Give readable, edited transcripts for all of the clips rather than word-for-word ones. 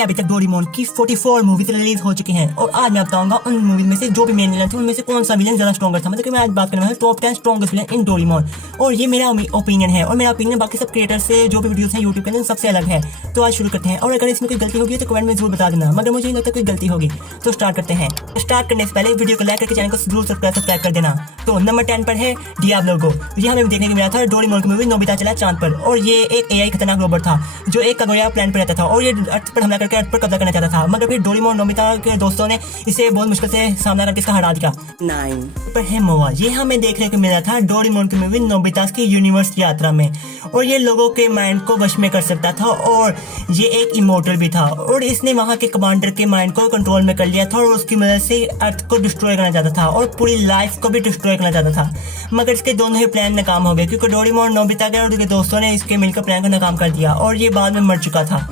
अभी तक डोरेमोन की 44 मूवीज रिलीज हो चुकी हैं और आज मैं बताऊंगा उन मूवीज में से जो भी मेन विलन थे उनमें से कौन सा विलन ज्यादा स्ट्रॉन्गर था। मतलब कि मैं आज बात करने वाला हूं top 10 strongest villain in Doraemon और ये मेरा ओपिनियन है और मेरा ओपिनियन बाकी सब क्रिएटर से जो भी वीडियोस हैं यूट्यूब पे सबसे अलग है। तो आज शुरू करते हैं और अगर इसमें कोई गलती होगी तो कमेंट में जरूर बता देना, मगर मुझे नहीं लगता कोई गलती होगी। तो स्टार्ट करते हैं। स्टार्ट करने से पहले वीडियो को लाइक करके चैनल को जरूर सब्सक्राइब कर देना। तो नंबर 10 पर है डियाब्लो गो। ये हमें देखने को मिला था डोरेमोन की मूवी नोबिता चला चांद पर और ये एक एआई खतरनाक रोबोट था जो एक कागोया प्लान पर रहता था और ये अर्थ पर हमला करके अर्थ पर कब्जा करना चाहता था, मगर फिर डोरेमोन नोबिता के दोस्तों ने इसे बहुत मुश्किल से सामना करके इसका हरा दिया। 9 पर है मोआ। ये हमें देखने को मिला था डोरेमोन की मूवी नोबिता की यूनिवर्स यात्रा में और ये लोगों के माइंड को वश में कर सकता था और ये एक इमोर्टल भी था और इसने वहां के कमांडर के माइंड को कंट्रोल में कर लिया था और उसकी मदद से अर्थ को डिस्ट्रॉय करना चाहता था और पूरी लाइफ को भी डिस्ट्रॉय करना चाहता था, मगर इसके दोनों ही प्लान नाकाम हो गए क्योंकि डोरेमोन नोबिता के और उसके दोस्तों ने इसके मिलकर प्लान को नाकाम कर दिया और ये बाद में मर चुका था।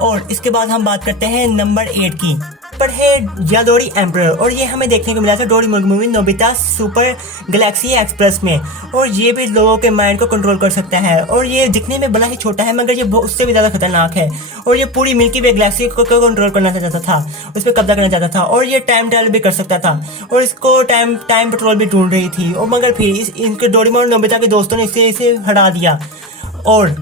और इसके बाद हम बात करते हैं नंबर 8 की। पर है यादोरी एम्परर और ये हमें देखने को मिला था डोरेमोन की movie Nobita super Galaxy express में और ये भी लोगों के माइंड को कंट्रोल कर सकता है और ये दिखने में बड़ा ही छोटा है मगर ये उससे भी ज़्यादा खतरनाक है और ये पूरी मिल्की वे गैलेक्सी को कंट्रोल करना चाहता था, उस पर कब्जा करना चाहता था और ये टाइम ट्रैवल भी कर सकता था और इसको टाइम पेट्रोल भी ढूंढ रही थी और मगर फिर इनके डोरेमोन नोबिता के दोस्तों ने इसे हरा दिया। और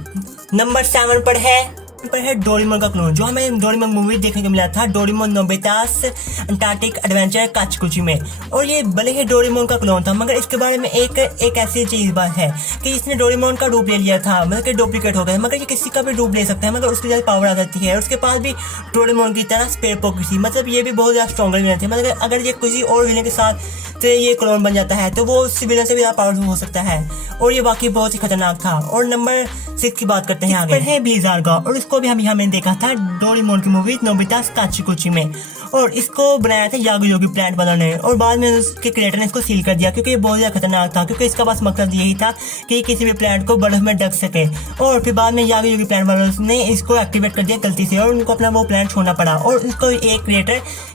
नंबर 7 पर है डोरेमोन का क्लोन जो हमें डोरेमोन मूवी देखने को मिला था डोरेमोन नोबितास अंटार्कटिक एडवेंचर काचकुची में और ये भले ही डोरेमोन का क्लोन था मगर इसके बारे में एक ऐसी चीज बात है कि इसने डोरेमोन का रूप ले लिया था, मतलब कि डुप्लीकेट हो गया, मगर ये किसी का भी रूप ले सकता है मगर उसकी ज़्यादा पावर आ जाती है और उसके पास भी डोरेमोन की तरह स्पेयर पॉकेट थी, मतलब ये भी बहुत ज़्यादा स्ट्रॉन्गर विलन थे, मतलब अगर ये किसी और विलन के साथ तो ये क्लोन बन जाता है तो वो उस विलन से भी ज़्यादा पावरफुल हो सकता है और ये वाकई बहुत ही खतरनाक था। और नंबर 6 की बात करते हैं आगे है ब्लिज़ार्ड और इसको भी हमने देखा था डोरेमोन की मूवी नोबिता काचीकुची में और इसको बनाया था यागो योगी प्लांट वालों ने और बाद में उसके क्रिएटर ने इसको सील कर दिया क्योंकि ये बहुत ज़्यादा खतरनाक था, क्योंकि इसका बस मकसद यही था कि किसी भी प्लांट को बर्फ में ढक सके और फिर बाद में यागो योगी प्लांट वालों ने इसको एक्टिवेट कर दिया गलती से और उनको अपना वो प्लांट छोड़ना पड़ा और उसको एक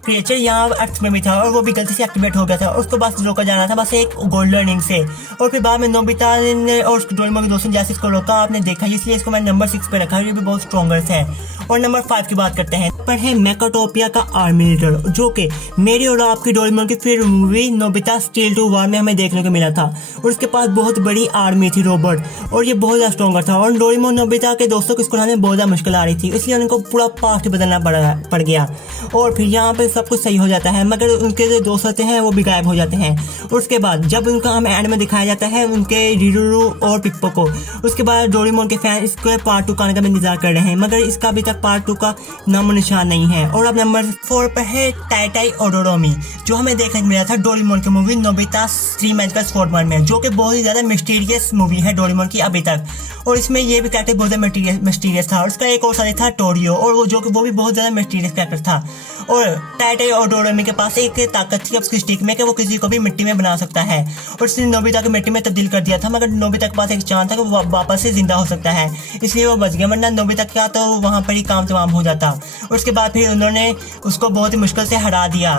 क्रिएचर यहाँ अर्थ में भी था और वो भी गलती से एक्टिवेट हो गया था और उसको बस रोका जाना था बस एक गोल्डन रिंग से और फिर बाद में नोबिता ने और डोरेमोन के दोस्तों ने जैसे इसको रोका आपने देखा, इसलिए इसको मैंने नंबर 6 पे रखा है, ये भी बहुत स्ट्रॉन्गर है। और नंबर 5 की बात करते हैं पर है मेकाटोपिया का आर्मी लीडर जो कि मेरी और आपकी डोरेमोन की फिर movie Nobita steel to war में हमें देखने को मिला था और उसके पास बहुत बड़ी आर्मी थी रोबोट और ये बहुत ज़्यादा स्ट्रॉन्गर था और डोरेमोन नोबिता के दोस्तों को इसको लाने में बहुत ज़्यादा मुश्किल आ रही थी, इसलिए उनको पूरा पास्ट बदलना पड़ गया और फिर यहाँ पे सब कुछ सही हो जाता है मगर उनके जो दोस्त होते हैं वो भी गायब हो जाते हैं। और उसके बाद जब उनका हमें एंड में दिखाया जाता है उनके रिरुरू और पिप्पो को, उसके बाद डोरेमोन के फैन इसको पार्ट 2 का आने का इंतजार कर रहे हैं मगर इसका अभी तक पार्ट 2 का नामो निशान नहीं है। और अब नंबर 4 पर है टाइटाई ओडोरोमी जो हमें देखने को मिला था डोरेमोन की movie Nobita three magical swordsman में जो कि बहुत ही ज़्यादा मिस्टीरियस मूवी है डोरेमोन की अभी तक और इसमें ये भी कैरेक्टर बहुत ज़्यादा मिस्टीरियस था और उसका एक और साथी था टोरियो और वो भी बहुत ज़्यादा मिस्टीरियस कैरेक्टर था। और टाइटाई ओडोरोमी के पास एक ताकत थी उसकी स्टिक में कि वो किसी को भी मिट्टी में बना सकता है और उसने नोबिता को मिट्टी में तब्दील कर दिया था मगर नोबिता के पास एक चांस था कि वो वापस से जिंदा हो सकता है, इसलिए वो बच गया, वरना नोबिता क्या तो वहाँ पर ही काम तमाम हो जाता। और उसके बाद फिर उन्होंने उसको बहुत ही मुश्किल से हरा दिया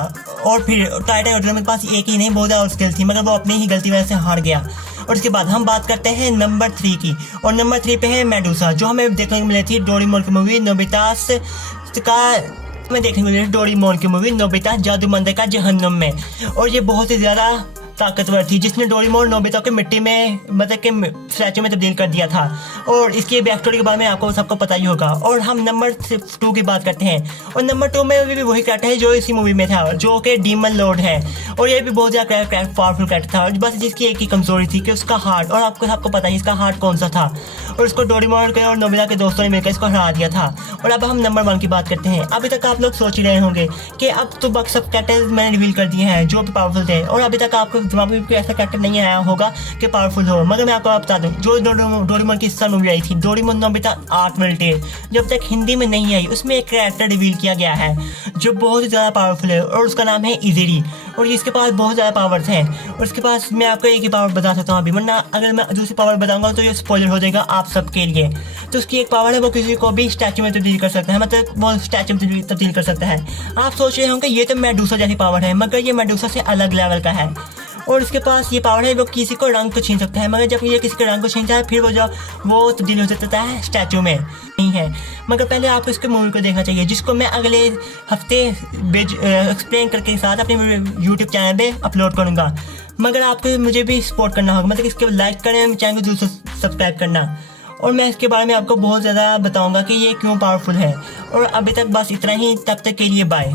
और फिर टाइटाई ओडोरोमी के पास एक ही नहीं बहुत ज़्यादा स्किल थी मगर वो अपनी ही गलती वजह से हार गया। और उसके बाद हम बात करते हैं नंबर 3 की और नंबर 3 पे है मेडुसा जो हमें देखने को मिली थी डोरेमोन की मूवी नोबिता डोरेमोन की मूवी नोबिता जादू मंदिर का जहन्नुम में और ये बहुत ही ज़्यादा ताकतवर थी जिसने डोरेमोन नोबिता को मिट्टी में मतलब कि स्टैचू में तब्दील कर दिया था और इसकी बैक स्टोरी के बारे में आपको सबको पता ही होगा। और हम नंबर 2 की बात करते हैं और नंबर 2 में भी वही कैरेक्टर है जो इसी मूवी में था जो कि डीमन लॉर्ड है और ये भी बहुत ज़्यादा पावरफुल कैरेक्टर था और बस जिसकी एक ही कमजोरी थी कि उसका हार्ट, और आपको पता है इसका हार्ट कौन सा था और उसको डोरेमोन के और नोबिता के दोस्तों ने मिलकर इसको हरा दिया था। और अब हम नंबर 1 की बात करते हैं। अभी तक आप लोग सोच ही रहे होंगे कि अब तो बस सब कैरेक्टर मैंने रिवील कर दिए हैं जो भी पावरफुल थे और अभी तक आपको दिमाग में कोई ऐसा कैरेक्टर नहीं आया होगा कि पावरफुल हो, मगर मैं आपको बता दूं जो डोरेमोन की इस साल मूवी आई थी डोरेमोन नोबिता आर्ट मिलिट्री जब तक हिंदी में नहीं आई उसमें एक कैरेक्टर रिवील किया गया है जो बहुत ही ज़्यादा पावरफुल है और उसका नाम है इजिरी और इसके पास बहुत ज़्यादा पावर्स हैं और उसके पास मैं आपको एक ही पावर बता सकता हूँ अभी, वरना अगर मैं दूसरी पावर बताऊंगा तो ये स्पॉइलर हो जाएगा आप सबके लिए। तो उसकी एक पावर है वो किसी को भी स्टैचू में तब्दील कर सकता है, मतलब वो स्टैचू में तब्दील कर सकता है। आप सोच रहे होंगे ये तो मेडुसा जैसी पावर है मगर ये मेडुसा से अलग लेवल का है और इसके पास ये पावर है, वो किसी को रंग को छीन सकता है, मगर जब ये किसी के रंग को छीनता है फिर वो तब्दील हो जाता है स्टैचू में नहीं है। मगर पहले आपको इसके मूवी को देखना चाहिए, जिसको मैं अगले हफ्ते एक्सप्लेन करके साथ अपने यूट्यूब चैनल पे अपलोड करूँगा। मगर आपको मुझे भी सपोर्ट करना होगा, मतलब इसके लाइक करें, चैनल को जरूर सब्सक्राइब करना, और मैं इसके बारे में आपको बहुत ज़्यादा बताऊँगा कि ये क्यों पावरफुल है। और अभी तक बस इतना ही, तब तक के लिए बाय।